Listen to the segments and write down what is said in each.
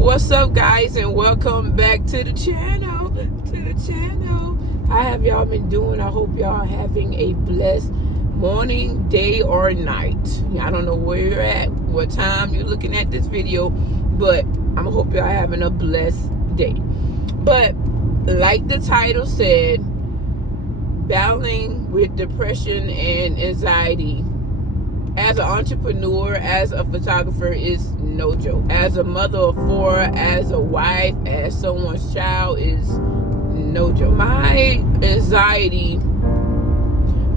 What's up, guys, and welcome back to the channel. How have y'all been doing? I hope y'all having a blessed morning, day, or night. I don't know where you're at, what time you're looking at this video, but I'm hope y'all having a blessed day. But like the title said, battling with depression and anxiety as an entrepreneur, as a photographer, is no joke. As a mother of four, as a wife, as someone's child, is no joke. My anxiety,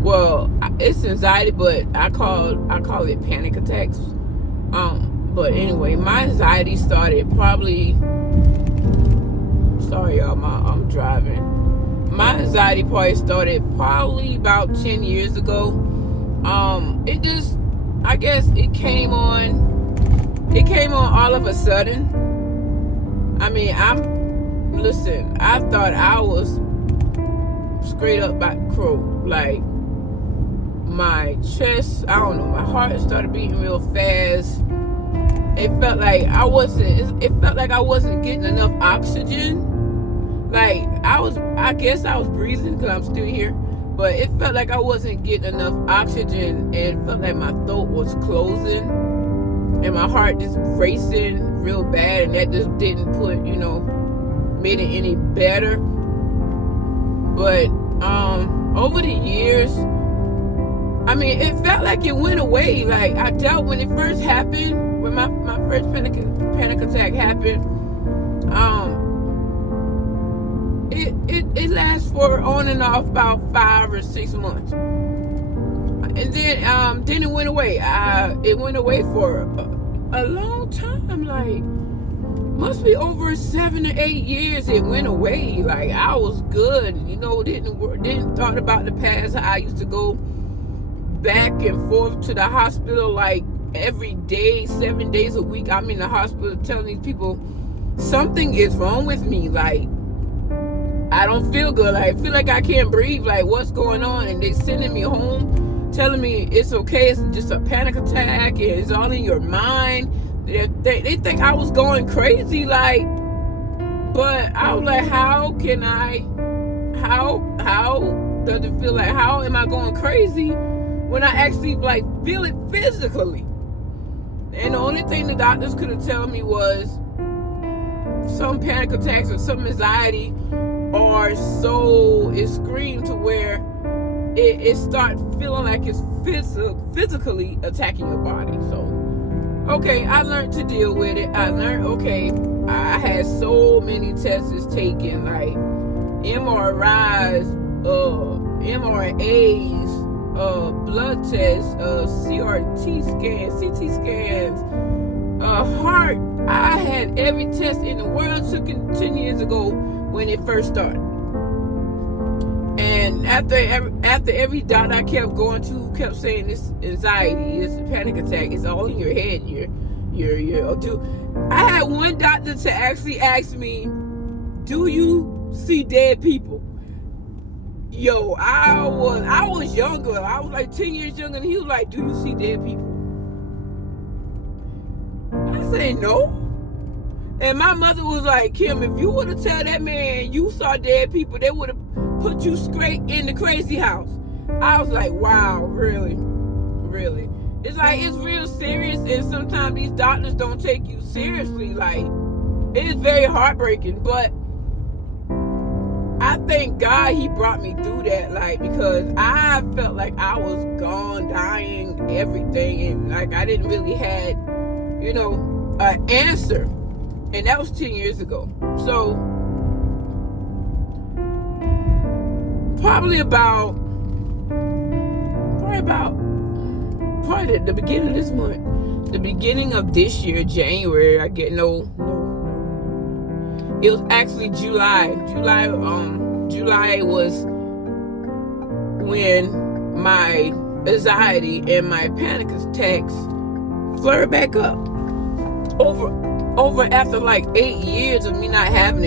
well, it's anxiety, but I call it panic attacks. But anyway, my anxiety started probably. Sorry, y'all, I'm driving. My anxiety part started probably about 10 years ago. I guess it came on all of a sudden. I mean, I thought I was straight up about to crow. Like, my chest, I don't know, my heart started beating real fast. It felt like I wasn't getting enough oxygen. Like, I guess I was breathing because I'm still here. But it felt like I wasn't getting enough oxygen, and it felt like my throat was closing and my heart just racing real bad, and that just didn't made it any better. But over the years, I mean, it felt like it went away. Like, I dealt when it first happened, when my first panic attack happened, it lasts for on and off about 5 or 6 months, and then it went away. It went away for a long time, like must be over 7 or 8 years. It went away. Like, I was good, didn't thought about the past. How I used to go back and forth to the hospital like every day, 7 days a week. I'm in the hospital telling these people something is wrong with me. Like, I don't feel good. Like, I feel like I can't breathe. Like, what's going on? And they sending me home, telling me it's okay. It's just a panic attack. And it's all in your mind. They think I was going crazy. Like, but I was like, how does it feel? Like, how am I going crazy when I actually like feel it physically? And the only thing the doctors could have told me was some panic attacks or some anxiety, or so extreme to where it starts feeling like it's physically attacking your body. So, okay, I learned to deal with it. I learned, okay, I had so many tests taken, like MRIs, blood tests, CT scans, heart. I had every test in the world. Took it 10 years ago when it first started. And after every doctor I kept going to kept saying this anxiety, this panic attack, it's all in your head. I had one doctor to actually ask me, do you see dead people? Yo, I was younger. I was like 10 years younger, and he was like, do you see dead people? I said, no. And my mother was like, Kim, if you would have told that man you saw dead people, they would have put you straight in the crazy house. I was like, wow, really? Really? It's like, it's real serious, and sometimes these doctors don't take you seriously. Like, it's very heartbreaking, but I thank God he brought me through that, like, because I felt like I was gone, dying, everything, and like I didn't really had, an answer. And that was 10 years ago. So, probably the beginning of this month, the beginning of this year, January, I get it was actually July. July was when my anxiety and my panic attacks flared back up. Over after like 8 years of me not having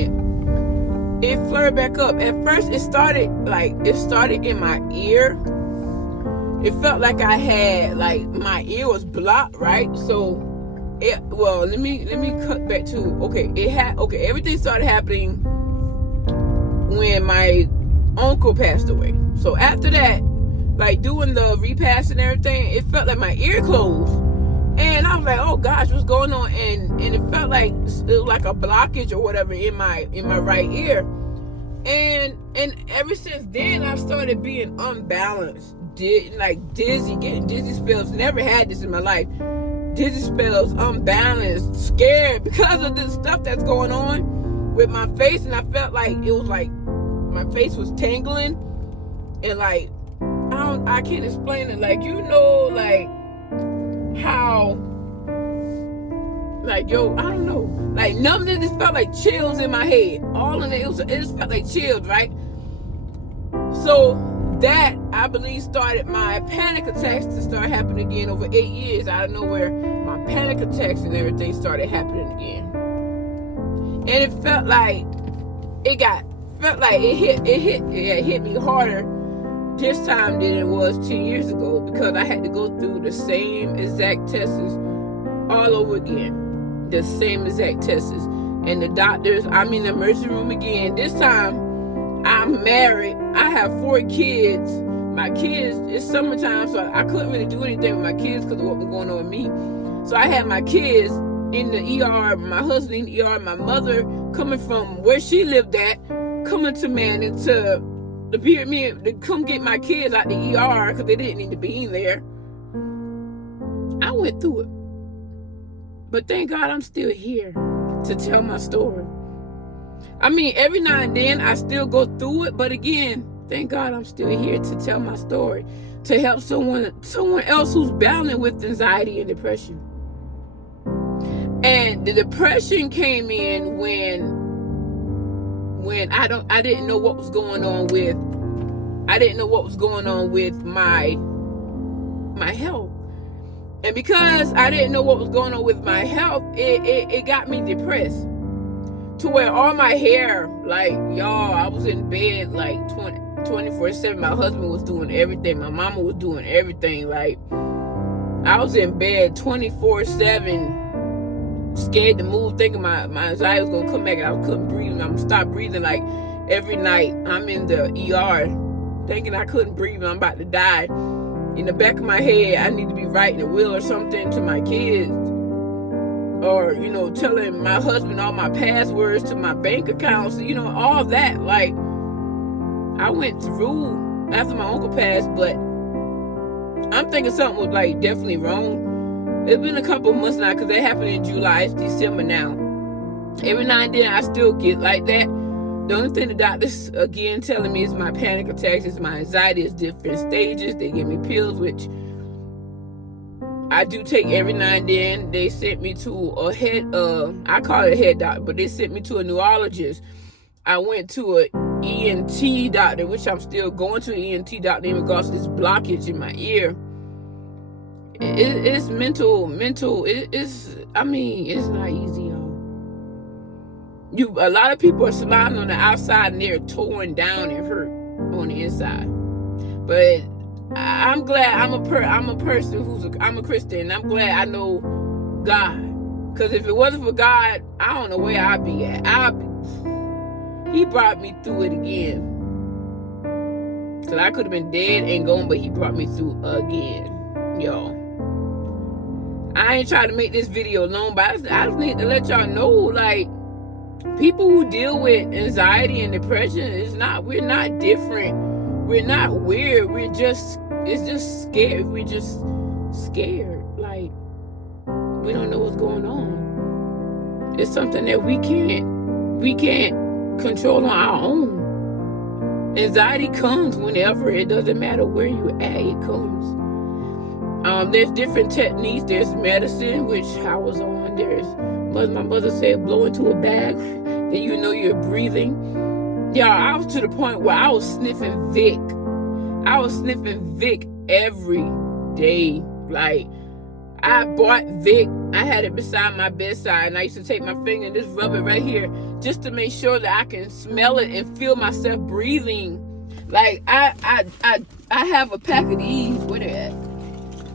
it flared back up. At first, it started in my ear. It felt like I had, like, my ear was blocked, right? So well, let me cut back to, everything started happening when my uncle passed away. So after that, like doing the repast and everything, it felt like my ear closed. And I was like, oh gosh, what's going on? And it felt like it was like a blockage or whatever in my right ear. And ever since then, I started being unbalanced, like dizzy, getting dizzy spells. Never had this in my life. Dizzy spells, unbalanced, scared because of this stuff that's going on with my face. And I felt like it was like my face was tingling, and like I can't explain it. Like, like how, like, I don't know, like numbness. It felt like chills in my head. All in it, it just felt like chills, right? So that, I believe, started my panic attacks to start happening again over 8 years. Out of nowhere, my panic attacks and everything started happening again. And it felt like it hit me harder this time than it was 10 years ago, because I had to go through the same exact tests all over again. The same exact tests. And the doctors, I'm in the emergency room again. This time, I'm married. I have 4 kids. My kids, it's summertime, so I couldn't really do anything with my kids because of what was going on with me. So I had my kids in the ER, my husband in the ER, my mother coming from where she lived at, coming to Manning to be with me, to come get my kids out the ER because they didn't need to be in there. I went through it. But thank God I'm still here to tell my story. I mean, every now and then I still go through it, but again, thank God I'm still here to tell my story, to help someone else who's battling with anxiety and depression. And the depression came in when I didn't know what was going on with my health. And because I didn't know what was going on with my health, it got me depressed. To where all my hair, like, y'all, I was in bed like 24/7. My husband was doing everything. My mama was doing everything. Like, I was in bed 24/7, scared to move, thinking my anxiety was gonna come back and I couldn't breathe. I'm gonna stop breathing. Like, every night I'm in the ER thinking I couldn't breathe and I'm about to die. In the back of my head, I need to be writing a will or something to my kids, or telling my husband all my passwords to my bank accounts, all that. Like, I went through after my uncle passed, but I'm thinking something was like definitely wrong. It's been a couple of months now, because that happened in July. It's December now. Every now and then I still get like that. The only thing the doctors again telling me is my panic attacks, is my anxiety, is different stages. They give me pills, which I do take every now and then. They sent me to a I call it a head doctor, but they sent me to a neurologist. I went to an ENT doctor, which I'm still going to an ENT doctor in regards to this blockage in my ear. It's mental. It's not easy, y'all. A lot of people are smiling on the outside and they're torn down and hurt on the inside. But I'm glad I'm a person I'm a Christian, and I'm glad I know God. Because if it wasn't for God, I don't know where I'd be at. He brought me through it again. Because I could have been dead and gone, but he brought me through again, y'all. I ain't trying to make this video long, but I just need to let y'all know, like, people who deal with anxiety and depression, we're not different. We're not weird. It's just scared. We're just scared. Like, we don't know what's going on. It's something that we can't control on our own. Anxiety comes whenever. It doesn't matter where you at, it comes. There's different techniques. There's medicine, which I was on. My mother said, blow into a bag, then you're breathing. Yeah, I was to the point where I was sniffing Vic. I was sniffing Vic every day. Like, I bought Vic. I had it beside my bedside, and I used to take my finger and just rub it right here just to make sure that I can smell it and feel myself breathing. Like, I have a pack of these. Where they at?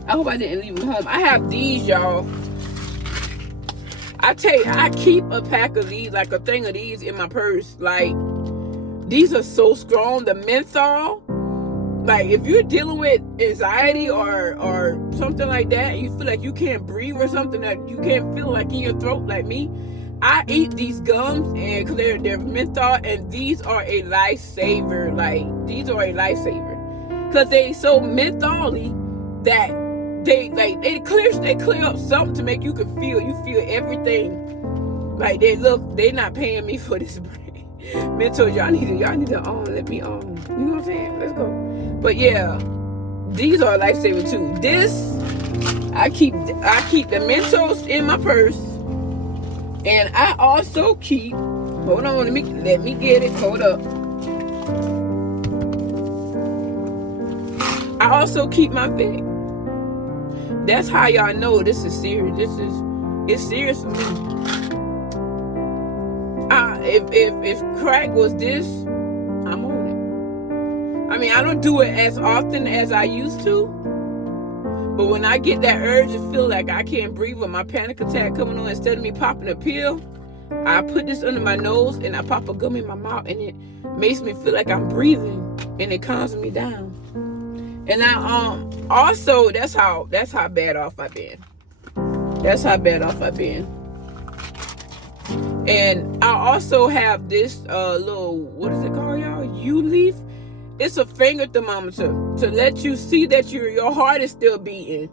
I hope I didn't leave them home. I have these, y'all. I keep a pack of these, like a thing of these in my purse. Like, these are so strong. The menthol, like if you're dealing with anxiety or something like that, and you feel like you can't breathe or something, that you can't feel like in your throat like me, I eat these gums, and cause they're menthol, and these are a lifesaver. Like, these are a lifesaver, cause they so mentholy that they clear up something to make you feel everything. Like, they not paying me for this break. Mental, y'all need to let me you know what I'm saying? Let's go. But yeah, these are a lifesaver too. This, I keep the Mentos in my purse. And I also keep, hold on, let me get it, hold up. I also keep my Vic. That's how y'all know this is serious. It's serious for me. If crack was this, I'm on it. I mean, I don't do it as often as I used to. But when I get that urge to feel like I can't breathe with my panic attack coming on, instead of me popping a pill, I put this under my nose and I pop a gum in my mouth, and it makes me feel like I'm breathing, and it calms me down. And I also, that's how bad off I've been. That's how bad off I've been. And I also have this little, what is it called, y'all? U-Leaf. It's a finger thermometer to let you see that your heart is still beating.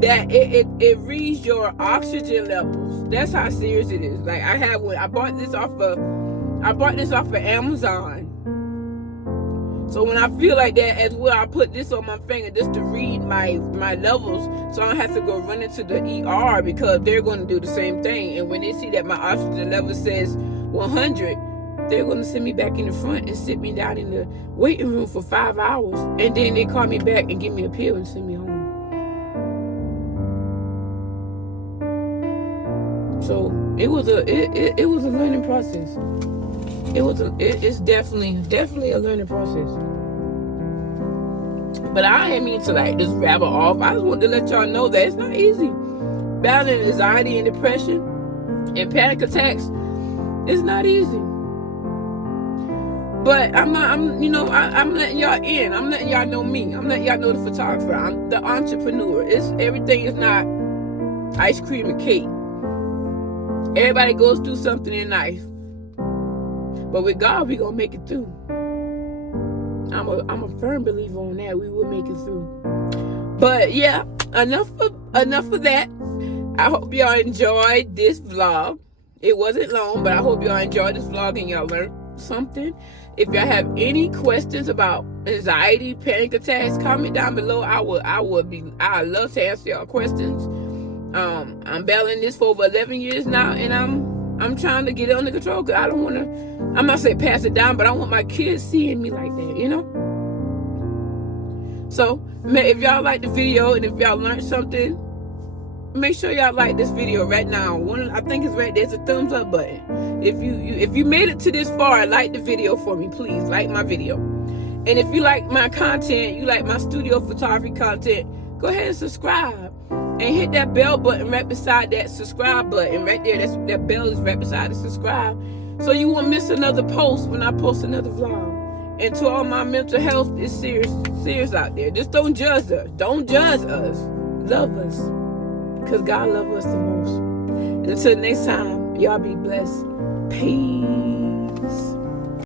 That it reads your oxygen levels. That's how serious it is. Like, I have one. I bought this off of Amazon. So when I feel like that as well, I put this on my finger just to read my levels, so I don't have to go run into the ER, because they're going to do the same thing. And when they see that my oxygen level says 100, they're going to send me back in the front and sit me down in the waiting room for 5 hours. And then they call me back and give me a pill and send me home. So it was a learning process. It's definitely a learning process. But I ain't mean to like just rabble off. I just wanted to let y'all know that it's not easy. Battling anxiety and depression and panic attacks, it's not easy. But I'm letting y'all in. I'm letting y'all know me. I'm letting y'all know the photographer. I'm the entrepreneur. Everything is not ice cream and cake. Everybody goes through something in life. But with God, we gonna make it through. I'm a firm believer on that. We will make it through. But yeah, enough of that. I hope y'all enjoyed this vlog. It wasn't long, but I hope y'all enjoyed this vlog and y'all learned something. If y'all have any questions about anxiety, panic attacks, comment down below. I'd love to answer y'all questions. I'm battling this for over 11 years now, and I'm trying to get it under control, because I don't want to, I'm not saying pass it down, but I don't want my kids seeing me like that, you know? So, if y'all like the video and if y'all learned something, make sure y'all like this video right now. I think it's right there's a thumbs up button. If you made it to this far, like the video for me, please. Like my video. And if you like my content, you like my studio photography content, go ahead and subscribe. And hit that bell button right beside that subscribe button right there. That bell is right beside the subscribe, so you won't miss another post when I post another vlog. And to all my mental health is serious out there. Just don't judge us. Don't judge us. Love us, because God loves us the most. Until next time, y'all be blessed. Peace.